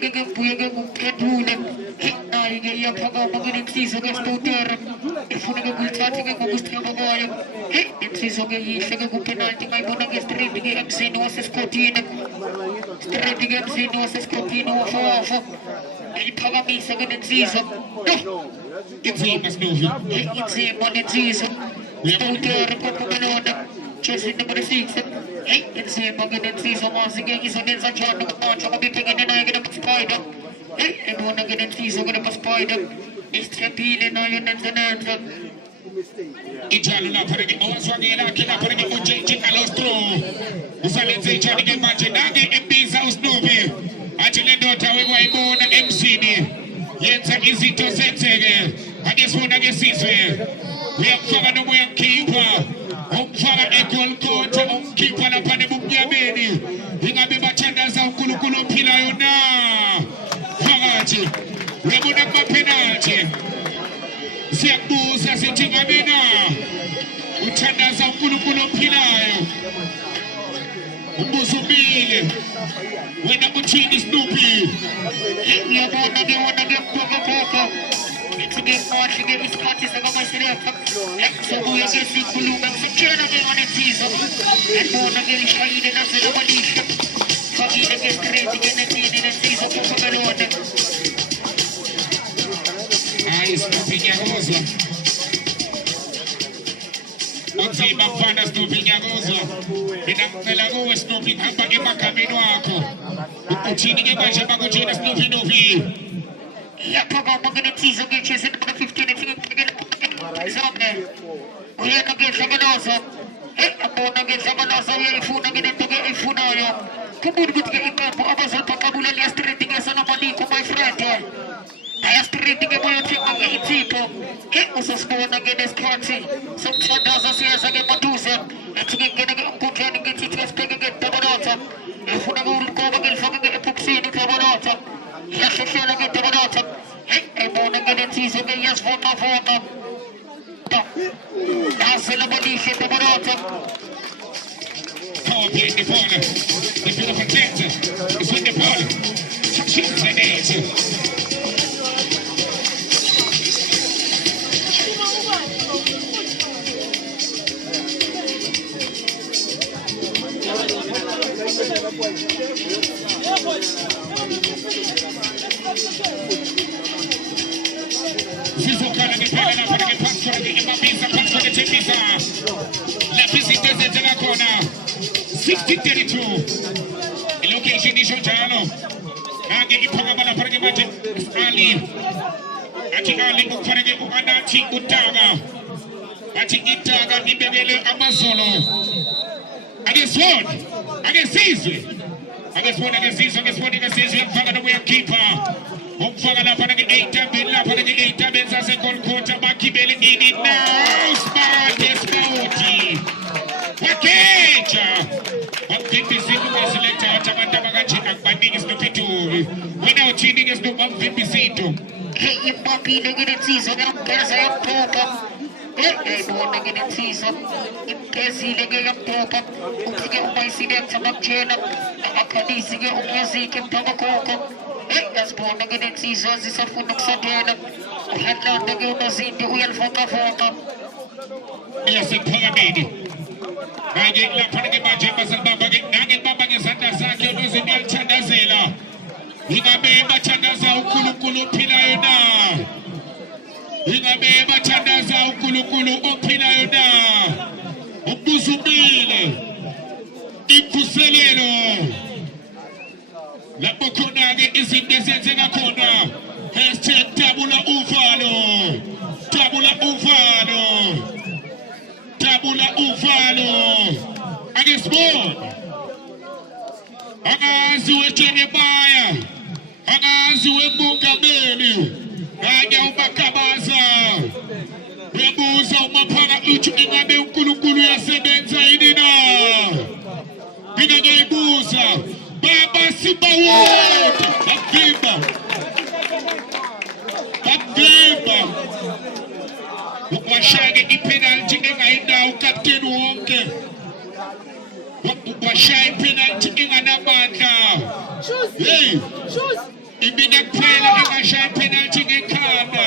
nagiging puyagin kung katulad. Naigay ang pagkamagiling siso ng stutter. Ifu nagagulsati ng gusto ng pagkayang. Siso ng isa ng penalty ngay po ng straight ng MC no sa Scotino. Straight ng MC no sa Scotino. Ay pagamisa ng siso. Insieme Snoopy. Insieme ng siso. Stutter ko pumanood. Chelsea number 6. Insieme ng siso. Sige, isa din sa tiyan ng mga tsaka bipingin na nagiging ng spider. E buona che nel viso che ne fa spider il strapile no io nel tenenza il giallo là perché o swagina che là perché o gente all'ostro usale zai gialli che immaginate e bisa Snoopy agile dota we wai mona MC ni yenza izito sensege adesso una che si sve we amfanga no moya keeper umfanga ekol coach keeper la pane mubya beni ingabe bachandaza ukulukulu pila yona Fagati, Ramona penalty. Siabusa Sitingamina, Uchandaza Kulukulo Pilayo, Umuzumile, when I'm watching Snoopy. You want to get Coca. It's a game watching it with Scottish and myself. So we are getting Kulu and security on its season. And more than getting Shahid and as a Malaysia. Shahid against Crazy and the season for Paganoan. Snoopy Nyagozo. Oggi mafana Snoopy Nyagozo. Inamkalago Snoopy hapa ima kameno wako. Ukuchini ngebaje bakuchini Snoopy Novi. Ya papa magana tizo geche se kwa 15 zone. Uye nage sabanoso. Amo nage sabanoso ye ifu nage nege ifu nayo. Kumur gutge ipapo abaso pakabula li astretiga sana maliko my friend. Aspirating mo yung team ng equipo. Ususpo na ginesquansi. Sa tsandaza siya sa gimadusa. At sige ginagaangkutya ng gititras kagagit tabanata. Ifu nagulong ko magilfag ng epoksini tabanata. Yasa siya na gitabanata. Ay mo na ginensiso ng yes vota. Nasa labadi siya tabanata. Power play the ball. If you're a protector, it's with the ball. She's the danger. Fifocana di pagina perché passo di Mbapisa, passo di Tepisa. La visita della corner. 60-32. Il location di Giorgiano. Anche il Pagabala perché mangia Ali. Anche Ali perché Anati Utaga. Anche Itaga di Bebele Amazolo. Against one. Against Caesar. Against one, Faga the way keeper. Faga la Faga 8 la Faga 8 bins as a goal coach Baki Beli in it now. Smart is Bauti. Package. But this is the selector Atamanta Magachi and Banding is the Pitu. Without cheating is the one Vipisito. Hey, you puppy, look at it, season. There's a pop. Eh, buwan na ganang season. Impesile ngayong pop-up. Kung sige umaysinan sa magchena. Nakakadisige umyasikin pamakokok. As buwan na ganang season. Sa funok sa dena. Uhanlan na ngayon na sindi. Uyal foka-foka. Yes, it Palamidi. Bagay lang pa naging bagay masal babagay. Nangin babagay sa dasakyo no zinil chandazela. Hingabeba chandaza ukulu-kulu pilayo na. Hingabeba chandaza ukulu-kulu pilayo na. Umbuzumile. Impuselero. Labokonage izindezeze ngakona. Hashtag tabula uvalo. Tabula uvalo. Tabula uvalo. Against one. Angazi wechene baya. Angazi wembungabeli. Anya umakabaza. Webuza umapana uchu ingabe ukulu ya sebenza idina. Binanye ibuza. Baba Simba wote. Akimba. Washage ipenalty engaenda ukapteni wonke. Washaye penalty enganamandla. Hey. Ibinakuphela engashaya penalty ngekhanda.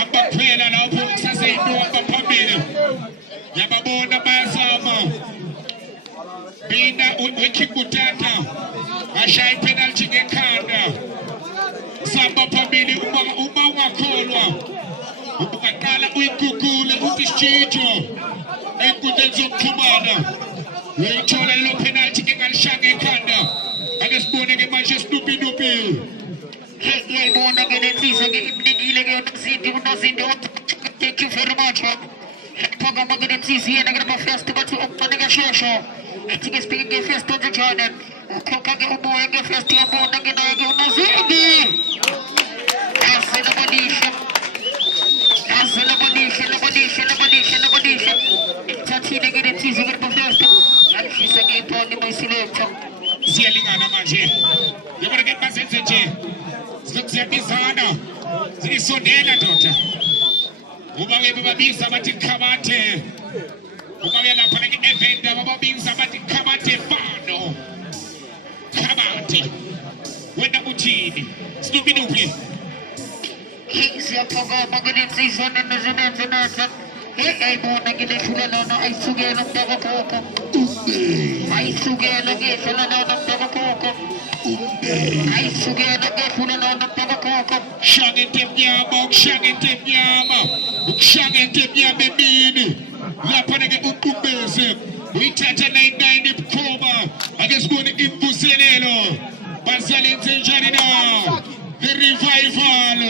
Abaphela lapho kusaseyinto abaphambili. Yababona bayazama. Bina wekhibutata. Ashaya penalty ngekhanda. Samba phambili uma ungakholwa. Ubungaqala uyigugule uthi sitshitho. Enkundleni zokuxhumana. Uyithola lo penalty engalishaya ngekhanda. Ake sibone ke manje Snoopy. Yayibona ke lenhliziyo ke ibnikile ke uNozinto. Thank you very much. Phakama ke lenhliziyo yena ke first bathi ukuqoneka shosho. Ethi ke sibheke ke first onke jana. Ukhokha ke umoya ke first yabona ke naye ke uNozinto. Asela Thathile ke lenhliziyo ke first. Alishisa ke iphondi moyiselector. Siyalingana manje. Yabona ke basenze nje. Siyabizana. Sisondela ndoda. Uba ke babiza bathi khabate. Uba ke lapha ke event ababiza bathi khabate fano. Khabate. Wena uthini? Snoopy. Siyaphakama ke lenhliziyo nezinenze. Ayibona ke lefula lona ayisukela umntakokhokho. Ayisukela ke fula lona umntakokhokho. Ayisukela ke fula lona umntakokhokho. Ushanga into emnyama emini. Lapha ke uqumbese. Uyithatha 99 ebukhoma. Ake sibone imvuselelo. Basalenze njani na? The revival.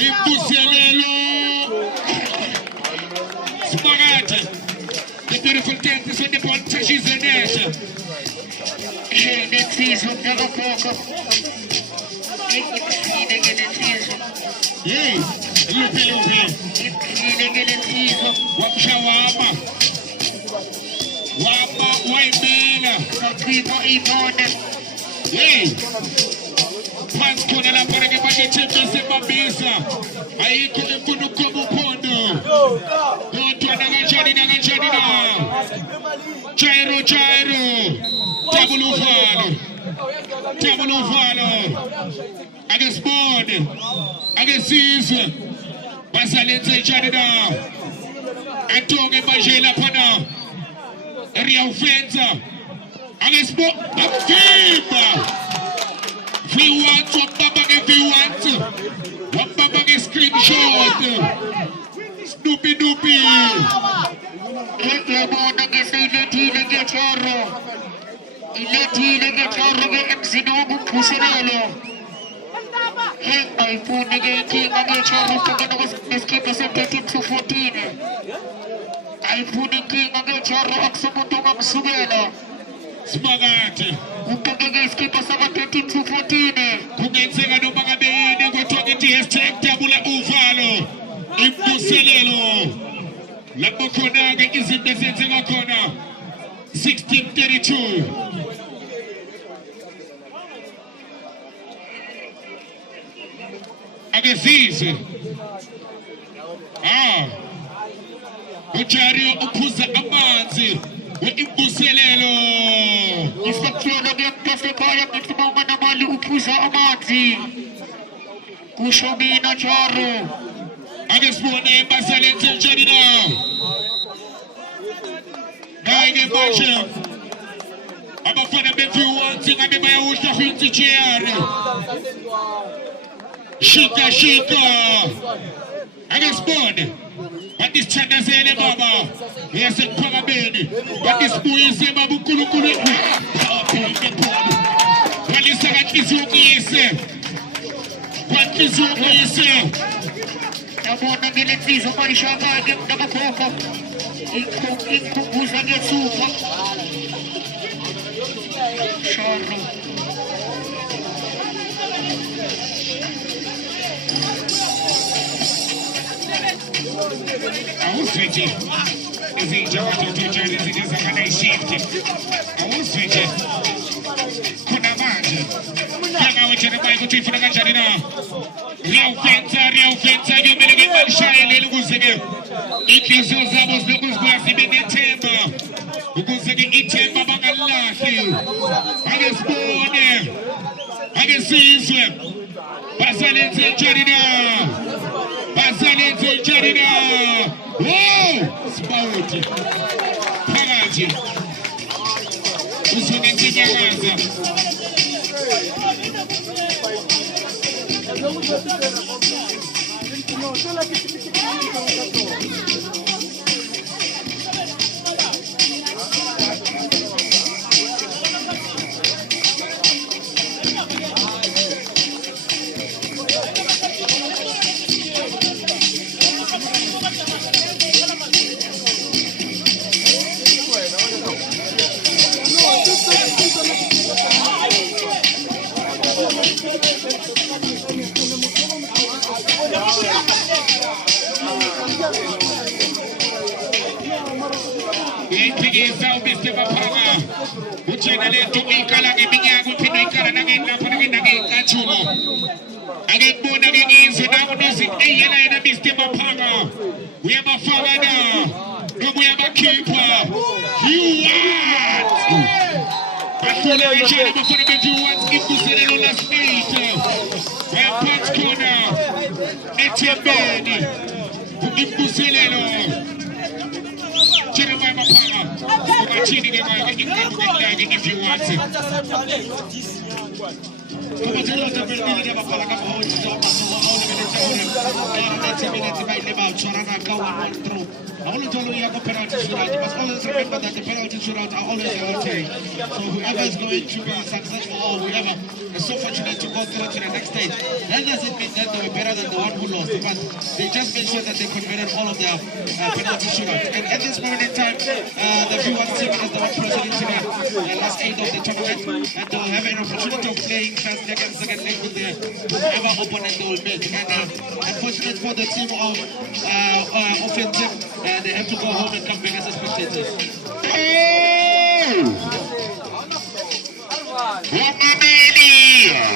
Imvuselelo. Spaghetti. The beautiful dance is when the ball touches the nation. Hey, next season, umntakokhokho. Hey, lupi. Iphile ke lenhliziyo. Wamshawama. Wayimela. Sachibo ibona. Hey. Phansi khona lapha ke manje Thembisa Mabisa. Ayikho emfundo koba uphondo. Kodwa kanjani na. Jairo. Double uvalo. Ake sibone. Ake sizwe. Basalenze njani na. Atonge manje lapha na. Area offense. Ake sibone. Amfimba. V1 wambaba ke screenshot. Snoopy. Yabona ke seyilethile ke Charo. Ilethile ke Charo ke emzini wokuphuselelo. Hey, ayifuni ke inkinga ke Charo phakana kwesikipha se-13-14. Ayifuni inkinga ke Charo akusumuntu ongamsukela. Sibakade. Ubhekeke isikipha saka-13-14. Kungenzeka noma ngabe yini kodwa ngithi #double uvalo. Imvuselelo. Lapho khona ke izinto ezenzeka khona. 16:32. Ake sizwe. Ujario uphuza amanzi. Imvuselelo. Isakhielo kuyampesekhaya ngithi uma unganamali uphuza amanzi. Kusho mina Charo. Ake sibone basalenze njani na. Ngeke manje. Abafana beviwansi ngabe bayawusha futhi jeri. Shika. Ake sibone. Bathi sithandazele baba. Yasekuphakameni. Bathi sibuyise baba uNkulunkulu. Walisa kanhliziyokise. Yabona ke lenhliziyo bayishaya ke umntakokhokho. Ikhumbuza ke Thupha. Charo. Awuswithe. Izinjabulo tujali zingizakana ishifti. Awuswithe. Kuna manje. Kanga wethere bayi ukuthi ifuna kanjani na. Real fencer yomele ke balishayelele ukuze ke inhliziyo zabo zilokuzibuya zibe nethemba. Ukuze ke ithemba bangalilahli. Ake sibone. Agesizwe. Basalenze Jarina. Basalenze Jarina. Oh! Sport. Pagaji. Usunenze Nyawaza. Ipigisa ubiste bapanga. Uchena letu ikala ngeminyago pino ikala nangenda kachumo. Agebona ngegizo na unosi eyela ena biste bapanga. Uyabafanga na. Nobu yabakipa. You what? Bafuna ijeni bafuna beju what? Ikusele last night. Punch corner. Etienne. Ikusele lo. Jeremiah Mapama, chini if you want it. I only told you you have a penalty shootout. You must always remember that the penalty shootouts are always your team. So whoever is going to be successful or whoever is so fortunate to go through to the next stage, that doesn't mean that they were better than the one who lost. But they just made sure that they converted all of their penalty shootouts. And at this moment in time, the V1 team is the one proceeding to the last 8 of the tournament. And they'll have an opportunity of playing first leg and second leg with whoever opponent they will make. And unfortunate for the team of offensive, they have to go home and come back as spectators. Baby!